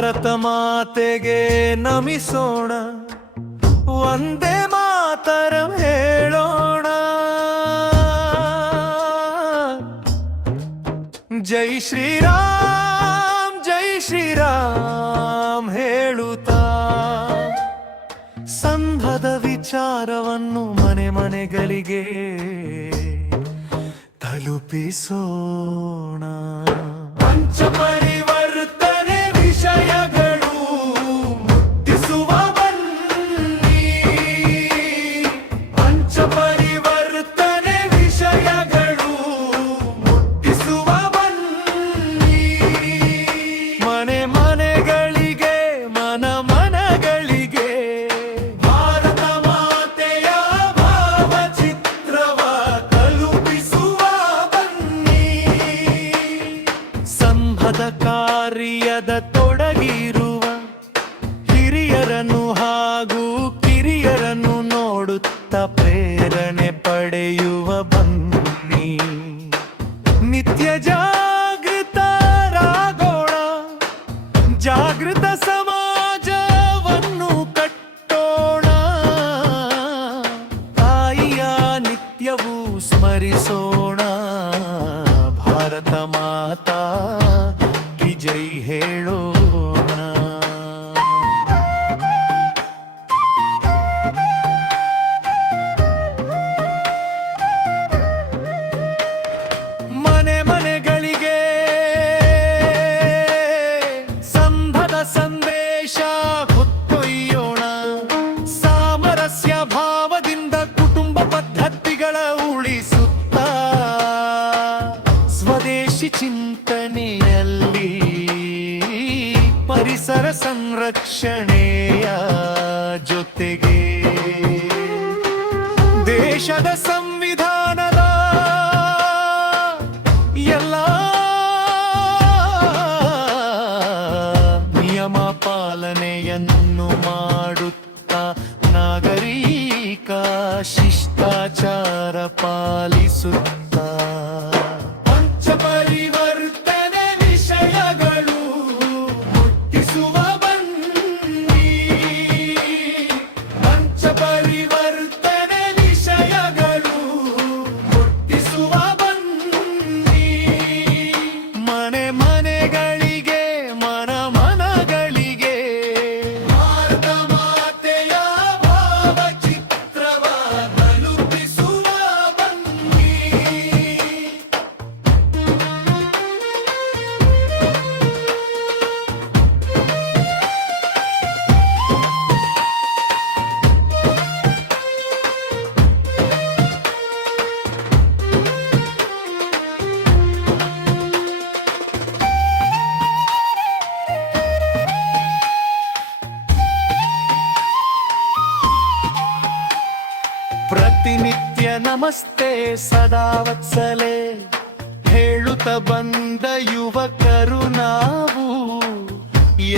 ಭಾರತ ಮಾತೆಗೆ ನಮಿಸೋಣ. ಒಂದೇ ಮಾತರ ಹೇಳೋಣ. ಜೈ ಶ್ರೀರಾಮ್ ಜೈ ಶ್ರೀರಾಮ್ ಹೇಳುತ್ತಾ. ಸಂಘದ ವಿಚಾರವನ್ನು ಮನೆ ಮನೆಗಳಿಗೆ ತಲುಪಿಸೋಣ. ಪಂಚಪರಿವರ್ತನೆ That. ಹೇಳೋಣ. ಮನೆ ಮನೆಗಳಿಗೆ ಸಂಭದ ಸಂದೇಶ ಸಂರಕ್ಷಣೆಯ ಜೊತೆಗೆ ದೇಶದ ಸಂವಿಧಾನದ ಎಲ್ಲ ನಿಯಮ ಪಾಲನೆಯನ್ನು ಮಾಡುತ್ತಾ ನಾಗರಿಕ ಶಿಷ್ಟಾಚಾರ ಪಾಲಿಸುತ್ತಾ ಪ್ರತಿನಿತ್ಯ ನಮಸ್ತೆ ಸದಾ ವತ್ಸಲೆ ಹೇಳುತ್ತ ಬಂದ ಯುವಕರು ನಾವು,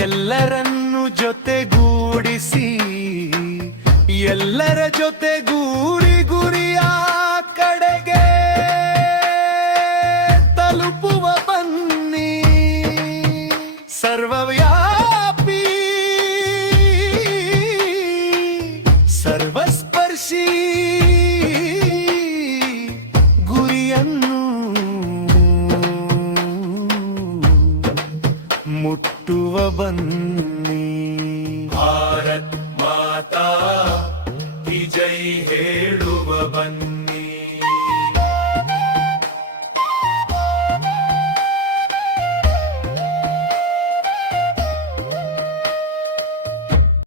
ಎಲ್ಲರನ್ನು ಜೊತೆಗೂಡಿಸಿ, ಎಲ್ಲರ ಜೊತೆಗೂಡಿ ಗುರಿಯ ಕಡೆಗೆ ತಲುಪುವ